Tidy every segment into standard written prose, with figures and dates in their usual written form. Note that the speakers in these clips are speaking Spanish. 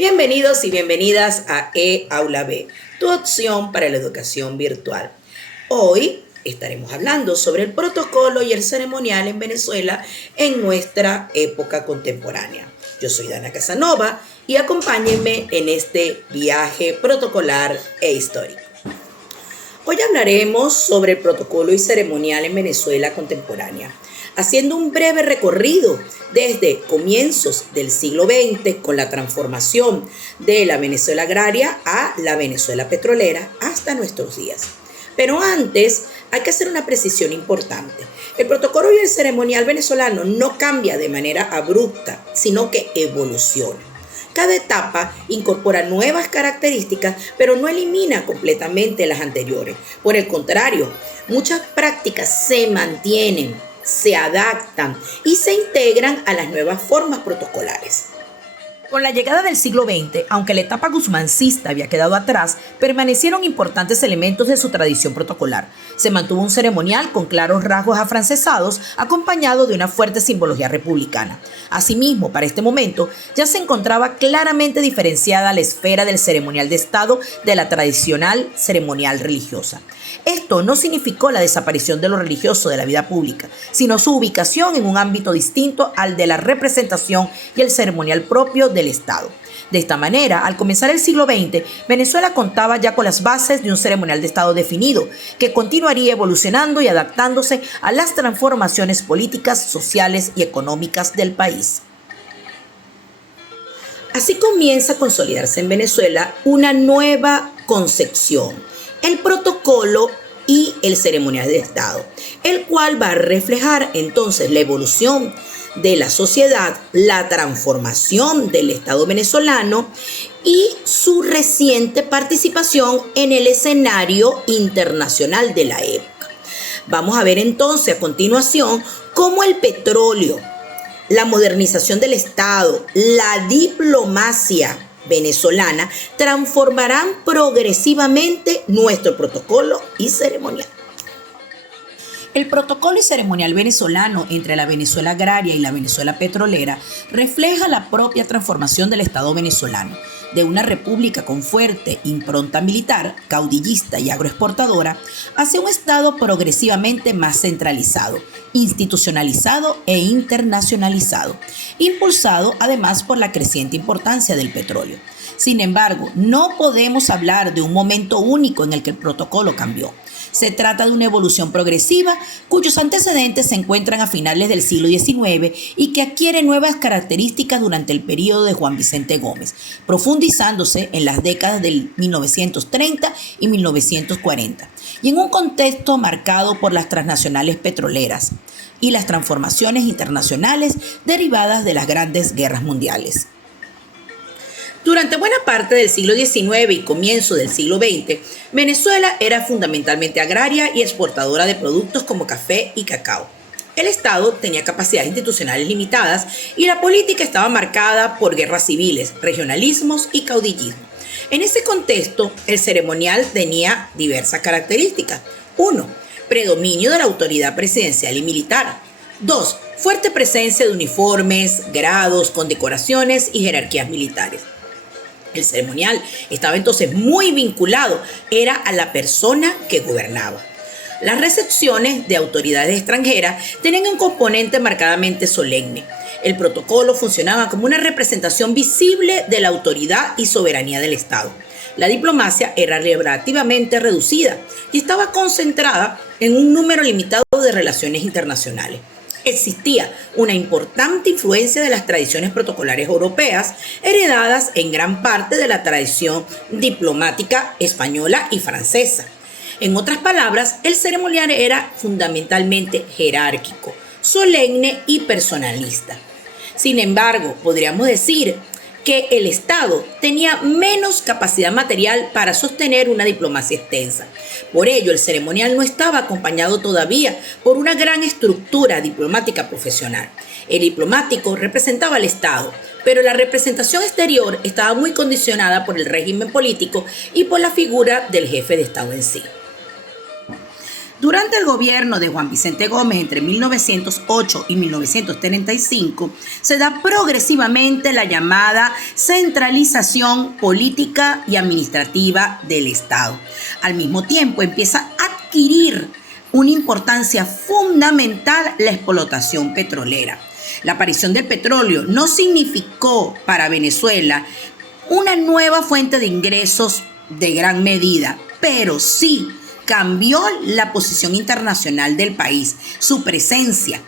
Bienvenidos y bienvenidas a eAula B, tu opción para la educación virtual. Hoy estaremos hablando sobre el protocolo y el ceremonial en Venezuela en nuestra época contemporánea. Yo soy Dana Casanova y acompáñenme en este viaje protocolar e histórico. Hoy hablaremos sobre el protocolo y ceremonial en Venezuela contemporánea, haciendo un breve recorrido desde comienzos del siglo XX con la transformación de la Venezuela agraria a la Venezuela petrolera hasta nuestros días. Pero antes hay que hacer una precisión importante. El protocolo y el ceremonial venezolano no cambia de manera abrupta, sino que evoluciona. Cada etapa incorpora nuevas características, pero no elimina completamente las anteriores. Por el contrario, muchas prácticas se mantienen, se adaptan y se integran a las nuevas formas protocolares. Con la llegada del siglo XX, aunque la etapa guzmancista había quedado atrás, permanecieron importantes elementos de su tradición protocolar. Se mantuvo un ceremonial con claros rasgos afrancesados, acompañado de una fuerte simbología republicana. Asimismo, para este momento, ya se encontraba claramente diferenciada la esfera del ceremonial de Estado de la tradicional ceremonial religiosa. Esto no significó la desaparición de lo religioso de la vida pública, sino su ubicación en un ámbito distinto al de la representación y el ceremonial propio del Estado. De esta manera, al comenzar el siglo XX, Venezuela contaba ya con las bases de un ceremonial de Estado definido, que continuaría evolucionando y adaptándose a las transformaciones políticas, sociales y económicas del país. Así comienza a consolidarse en Venezuela una nueva concepción, el protocolo y el ceremonial de Estado, el cual va a reflejar entonces la evolución de la sociedad, la transformación del Estado venezolano y su reciente participación en el escenario internacional de la época. Vamos a ver entonces a continuación cómo el petróleo, la modernización del Estado, la diplomacia venezolana transformarán progresivamente nuestro protocolo y ceremonial. El protocolo y ceremonial venezolano entre la Venezuela agraria y la Venezuela petrolera refleja la propia transformación del Estado venezolano, de una república con fuerte impronta militar, caudillista y agroexportadora, hacia un Estado progresivamente más centralizado, institucionalizado e internacionalizado, impulsado además por la creciente importancia del petróleo. Sin embargo, no podemos hablar de un momento único en el que el protocolo cambió. Se trata de una evolución progresiva cuyos antecedentes se encuentran a finales del siglo XIX y que adquiere nuevas características durante el periodo de Juan Vicente Gómez, profundizándose en las décadas del 1930 y 1940, y en un contexto marcado por las transnacionales petroleras y las transformaciones internacionales derivadas de las grandes guerras mundiales. Durante buena parte del siglo XIX y comienzo del siglo XX, Venezuela era fundamentalmente agraria y exportadora de productos como café y cacao. El Estado tenía capacidades institucionales limitadas y la política estaba marcada por guerras civiles, regionalismos y caudillismo. En ese contexto, el ceremonial tenía diversas características. 1. Predominio de la autoridad presidencial y militar. 2. Fuerte presencia de uniformes, grados, condecoraciones y jerarquías militares. El ceremonial estaba entonces muy vinculado, era a la persona que gobernaba. Las recepciones de autoridades extranjeras tenían un componente marcadamente solemne. El protocolo funcionaba como una representación visible de la autoridad y soberanía del Estado. La diplomacia era relativamente reducida y estaba concentrada en un número limitado de relaciones internacionales. Existía una importante influencia de las tradiciones protocolares europeas, heredadas en gran parte de la tradición diplomática española y francesa. En otras palabras, el ceremonial era fundamentalmente jerárquico, solemne y personalista. Sin embargo, podríamos decir que el Estado tenía menos capacidad material para sostener una diplomacia extensa. Por ello, el ceremonial no estaba acompañado todavía por una gran estructura diplomática profesional. El diplomático representaba al Estado, pero la representación exterior estaba muy condicionada por el régimen político y por la figura del jefe de Estado en sí. Durante el gobierno de Juan Vicente Gómez entre 1908 y 1935 se da progresivamente la llamada centralización política y administrativa del Estado. Al mismo tiempo empieza a adquirir una importancia fundamental la explotación petrolera. La aparición del petróleo no significó para Venezuela una nueva fuente de ingresos de gran medida, pero sí cambió la posición internacional del país, su presencia,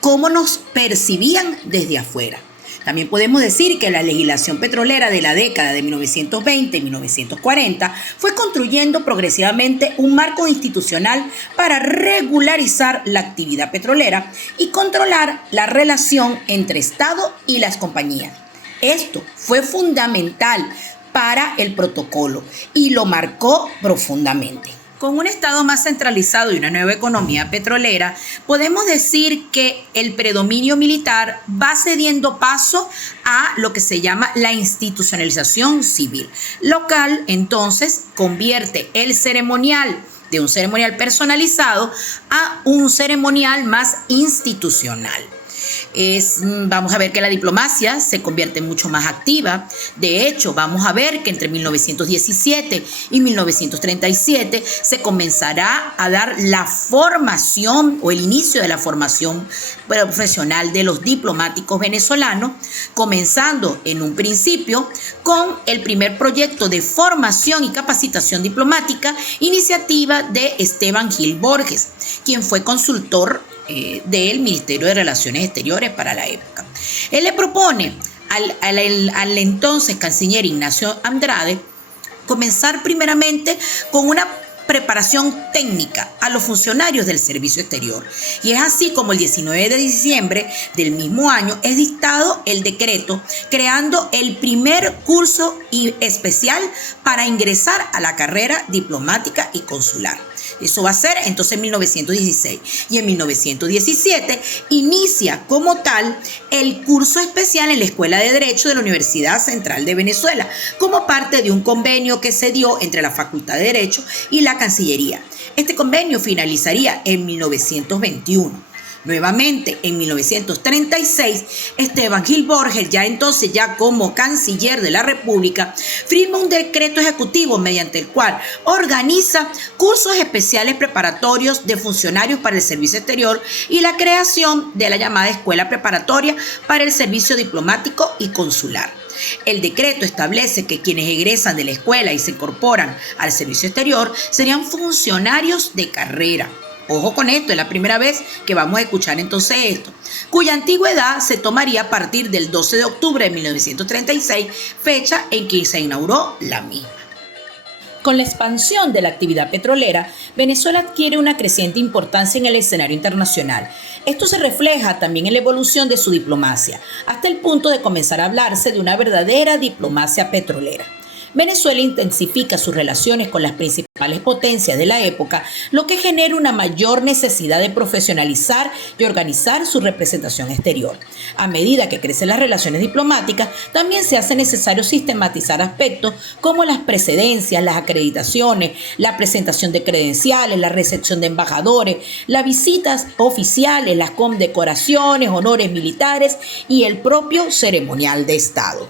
cómo nos percibían desde afuera. También podemos decir que la legislación petrolera de la década de 1920 y 1940 fue construyendo progresivamente un marco institucional para regularizar la actividad petrolera y controlar la relación entre Estado y las compañías. Esto fue fundamental para el protocolo y lo marcó profundamente. Con un Estado más centralizado y una nueva economía petrolera, podemos decir que el predominio militar va cediendo paso a lo que se llama la institucionalización civil. Local, entonces, convierte el ceremonial de un ceremonial personalizado a un ceremonial más institucional. Vamos a ver que la diplomacia se convierte mucho más activa. De hecho, vamos a ver que entre 1917 y 1937 se comenzará a dar la formación o el inicio de la formación profesional de los diplomáticos venezolanos, comenzando en un principio con el primer proyecto de formación y capacitación diplomática, iniciativa de Esteban Gil Borges, quien fue consultor del Ministerio de Relaciones Exteriores para la época. Él le propone al entonces canciller Ignacio Andrade comenzar primeramente con una preparación técnica a los funcionarios del servicio exterior. Y es así como el 19 de diciembre del mismo año es dictado el decreto creando el primer curso especial para ingresar a la carrera diplomática y consular. Eso va a ser entonces en 1916. Y en 1917 inicia como tal el curso especial en la Escuela de Derecho de la Universidad Central de Venezuela, como parte de un convenio que se dio entre la Facultad de Derecho y la Cancillería. Este convenio finalizaría en 1921. Nuevamente, en 1936, Esteban Gil Borges, ya como canciller de la República, firma un decreto ejecutivo mediante el cual organiza cursos especiales preparatorios de funcionarios para el servicio exterior y la creación de la llamada Escuela Preparatoria para el Servicio Diplomático y Consular. El decreto establece que quienes egresan de la escuela y se incorporan al servicio exterior serían funcionarios de carrera. Ojo con esto, es la primera vez que vamos a escuchar entonces esto, cuya antigüedad se tomaría a partir del 12 de octubre de 1936, fecha en que se inauguró la misma. Con la expansión de la actividad petrolera, Venezuela adquiere una creciente importancia en el escenario internacional. Esto se refleja también en la evolución de su diplomacia, hasta el punto de comenzar a hablarse de una verdadera diplomacia petrolera. Venezuela intensifica sus relaciones con las principales potencias de la época, lo que genera una mayor necesidad de profesionalizar y organizar su representación exterior. A medida que crecen las relaciones diplomáticas, también se hace necesario sistematizar aspectos como las precedencias, las acreditaciones, la presentación de credenciales, la recepción de embajadores, las visitas oficiales, las condecoraciones, honores militares y el propio ceremonial de Estado.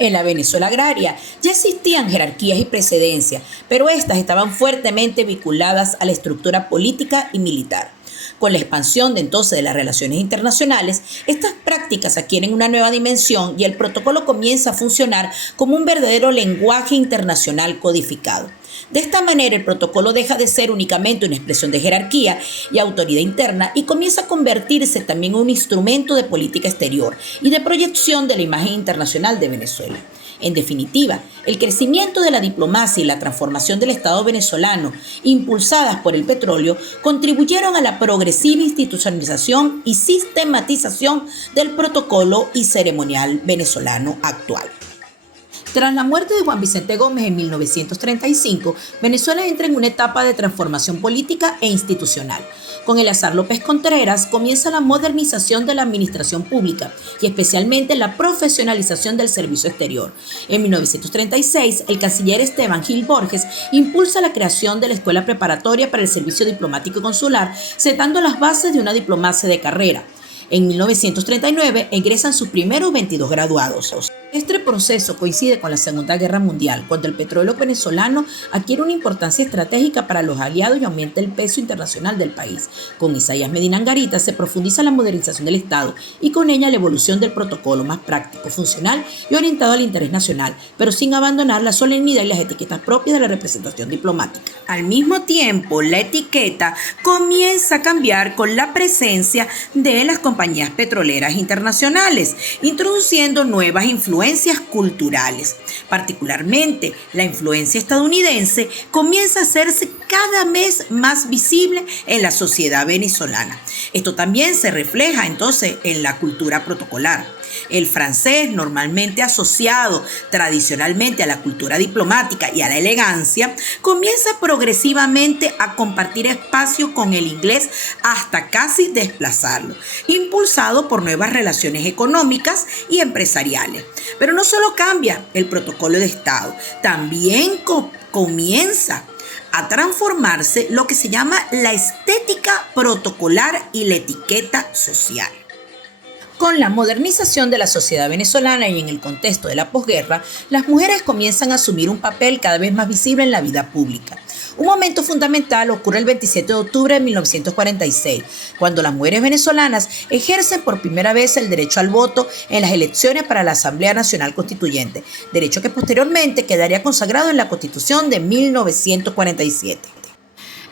En la Venezuela agraria ya existían jerarquías y precedencias, pero estas estaban fuertemente vinculadas a la estructura política y militar. Con la expansión de las relaciones internacionales, estas prácticas adquieren una nueva dimensión y el protocolo comienza a funcionar como un verdadero lenguaje internacional codificado. De esta manera, el protocolo deja de ser únicamente una expresión de jerarquía y autoridad interna y comienza a convertirse también en un instrumento de política exterior y de proyección de la imagen internacional de Venezuela. En definitiva, el crecimiento de la diplomacia y la transformación del Estado venezolano, impulsadas por el petróleo, contribuyeron a la progresiva institucionalización y sistematización del protocolo y ceremonial venezolano actual. Tras la muerte de Juan Vicente Gómez en 1935, Venezuela entra en una etapa de transformación política e institucional. Con Eleazar López Contreras comienza la modernización de la administración pública y especialmente la profesionalización del servicio exterior. En 1936, el canciller Esteban Gil Borges impulsa la creación de la Escuela Preparatoria para el Servicio Diplomático y Consular, sentando las bases de una diplomacia de carrera. En 1939 egresan sus primeros 22 graduados. Este proceso coincide con la Segunda Guerra Mundial, cuando el petróleo venezolano adquiere una importancia estratégica para los aliados y aumenta el peso internacional del país. Con Isaías Medina Angarita se profundiza la modernización del Estado y con ella la evolución del protocolo más práctico, funcional y orientado al interés nacional, pero sin abandonar la solemnidad y las etiquetas propias de la representación diplomática. Al mismo tiempo, la etiqueta comienza a cambiar con la presencia de las compañías petroleras internacionales, introduciendo nuevas influencias culturales. Particularmente, la influencia estadounidense comienza a hacerse cada vez más visible en la sociedad venezolana. Esto también se refleja entonces en la cultura protocolar. El francés, normalmente asociado tradicionalmente a la cultura diplomática y a la elegancia, comienza progresivamente a compartir espacio con el inglés hasta casi desplazarlo, impulsado por nuevas relaciones económicas y empresariales. Pero no solo cambia el protocolo de Estado, también comienza a transformarse lo que se llama la estética protocolar y la etiqueta social. Con la modernización de la sociedad venezolana y en el contexto de la posguerra, las mujeres comienzan a asumir un papel cada vez más visible en la vida pública. Un momento fundamental ocurre el 27 de octubre de 1946, cuando las mujeres venezolanas ejercen por primera vez el derecho al voto en las elecciones para la Asamblea Nacional Constituyente, derecho que posteriormente quedaría consagrado en la Constitución de 1947.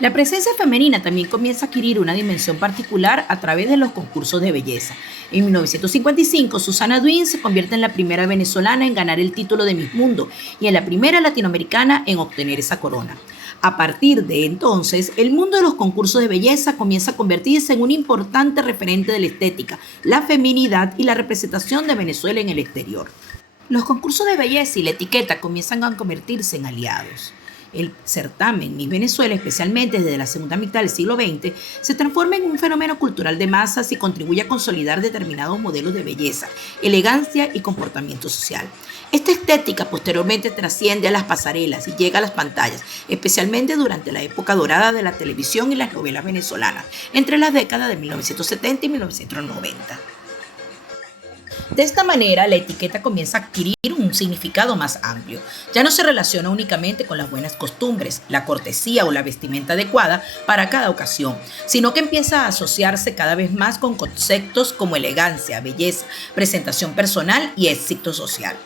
La presencia femenina también comienza a adquirir una dimensión particular a través de los concursos de belleza. En 1955, Susana Duin se convierte en la primera venezolana en ganar el título de Miss Mundo y en la primera latinoamericana en obtener esa corona. A partir de entonces, el mundo de los concursos de belleza comienza a convertirse en un importante referente de la estética, la feminidad y la representación de Venezuela en el exterior. Los concursos de belleza y la etiqueta comienzan a convertirse en aliados. El certamen Miss Venezuela, especialmente desde la segunda mitad del siglo XX, se transforma en un fenómeno cultural de masas y contribuye a consolidar determinados modelos de belleza, elegancia y comportamiento social. Esta estética posteriormente trasciende a las pasarelas y llega a las pantallas, especialmente durante la época dorada de la televisión y las novelas venezolanas, entre las décadas de 1970 y 1990. De esta manera, la etiqueta comienza a adquirir un significado más amplio. Ya no se relaciona únicamente con las buenas costumbres, la cortesía o la vestimenta adecuada para cada ocasión, sino que empieza a asociarse cada vez más con conceptos como elegancia, belleza, presentación personal y éxito social.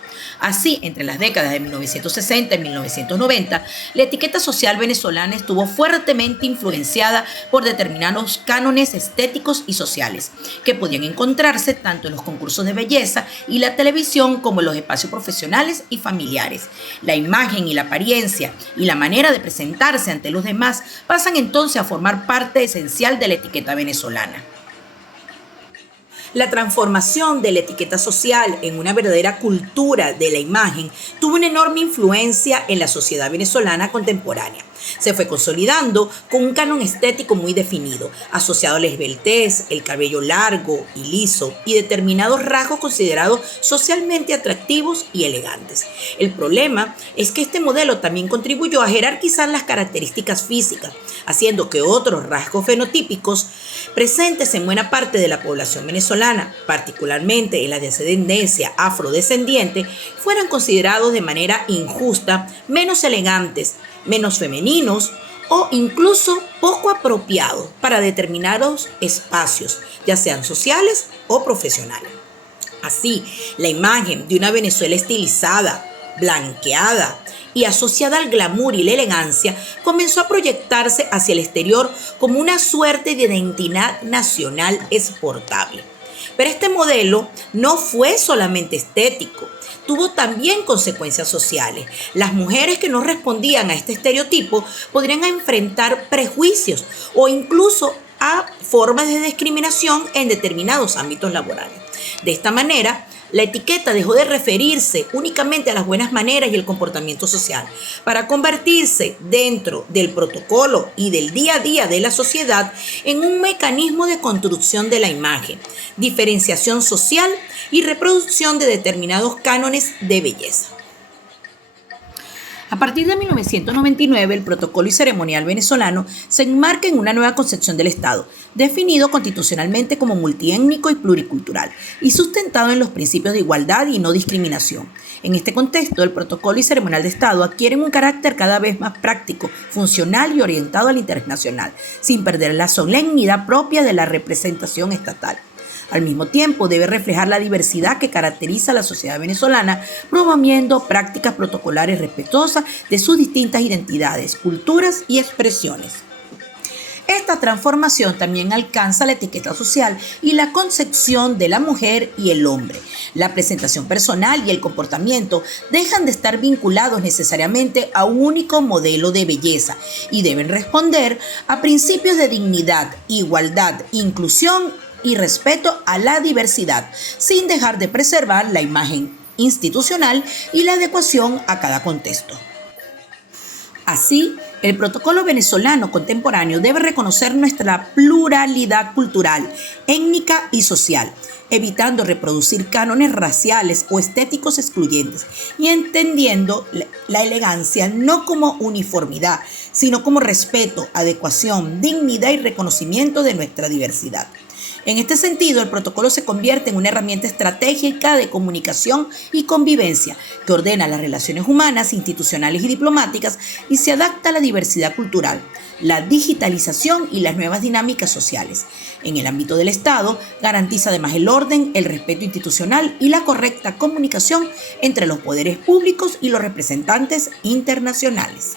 Así, entre las décadas de 1960 y 1990, la etiqueta social venezolana estuvo fuertemente influenciada por determinados cánones estéticos y sociales, que podían encontrarse tanto en los concursos de belleza y la televisión como en los espacios profesionales y familiares. La imagen y la apariencia y la manera de presentarse ante los demás pasan entonces a formar parte esencial de la etiqueta venezolana. La transformación de la etiqueta social en una verdadera cultura de la imagen tuvo una enorme influencia en la sociedad venezolana contemporánea. Se fue consolidando con un canon estético muy definido, asociado a la esbeltez, el cabello largo y liso y determinados rasgos considerados socialmente atractivos y elegantes. El problema es que este modelo también contribuyó a jerarquizar las características físicas, haciendo que otros rasgos fenotípicos presentes en buena parte de la población venezolana, particularmente en la de ascendencia afrodescendiente, fueran considerados de manera injusta, menos elegantes, menos femeninos o incluso poco apropiados para determinados espacios, ya sean sociales o profesionales. Así, la imagen de una Venezuela estilizada, blanqueada y asociada al glamour y la elegancia comenzó a proyectarse hacia el exterior como una suerte de identidad nacional exportable. Pero este modelo no fue solamente estético, tuvo también consecuencias sociales. Las mujeres que no respondían a este estereotipo podrían enfrentar prejuicios o incluso a formas de discriminación en determinados ámbitos laborales. De esta manera, La etiqueta dejó de referirse únicamente a las buenas maneras y el comportamiento social, para convertirse dentro del protocolo y del día a día de la sociedad en un mecanismo de construcción de la imagen, diferenciación social y reproducción de determinados cánones de belleza. A partir de 1999, el protocolo y ceremonial venezolano se enmarca en una nueva concepción del Estado, definido constitucionalmente como multiétnico y pluricultural, y sustentado en los principios de igualdad y no discriminación. En este contexto, el protocolo y ceremonial de Estado adquieren un carácter cada vez más práctico, funcional y orientado al interés nacional, sin perder la solemnidad propia de la representación estatal. Al mismo tiempo, debe reflejar la diversidad que caracteriza a la sociedad venezolana, promoviendo prácticas protocolares respetuosas de sus distintas identidades, culturas y expresiones. Esta transformación también alcanza la etiqueta social y la concepción de la mujer y el hombre. La presentación personal y el comportamiento dejan de estar vinculados necesariamente a un único modelo de belleza y deben responder a principios de dignidad, igualdad, inclusión y respeto a la diversidad, sin dejar de preservar la imagen institucional y la adecuación a cada contexto. Así, el protocolo venezolano contemporáneo debe reconocer nuestra pluralidad cultural, étnica y social, evitando reproducir cánones raciales o estéticos excluyentes y entendiendo la elegancia no como uniformidad, sino como respeto, adecuación, dignidad y reconocimiento de nuestra diversidad. En este sentido, el protocolo se convierte en una herramienta estratégica de comunicación y convivencia que ordena las relaciones humanas, institucionales y diplomáticas y se adapta a la diversidad cultural, la digitalización y las nuevas dinámicas sociales. En el ámbito del Estado, garantiza además el orden, el respeto institucional y la correcta comunicación entre los poderes públicos y los representantes internacionales.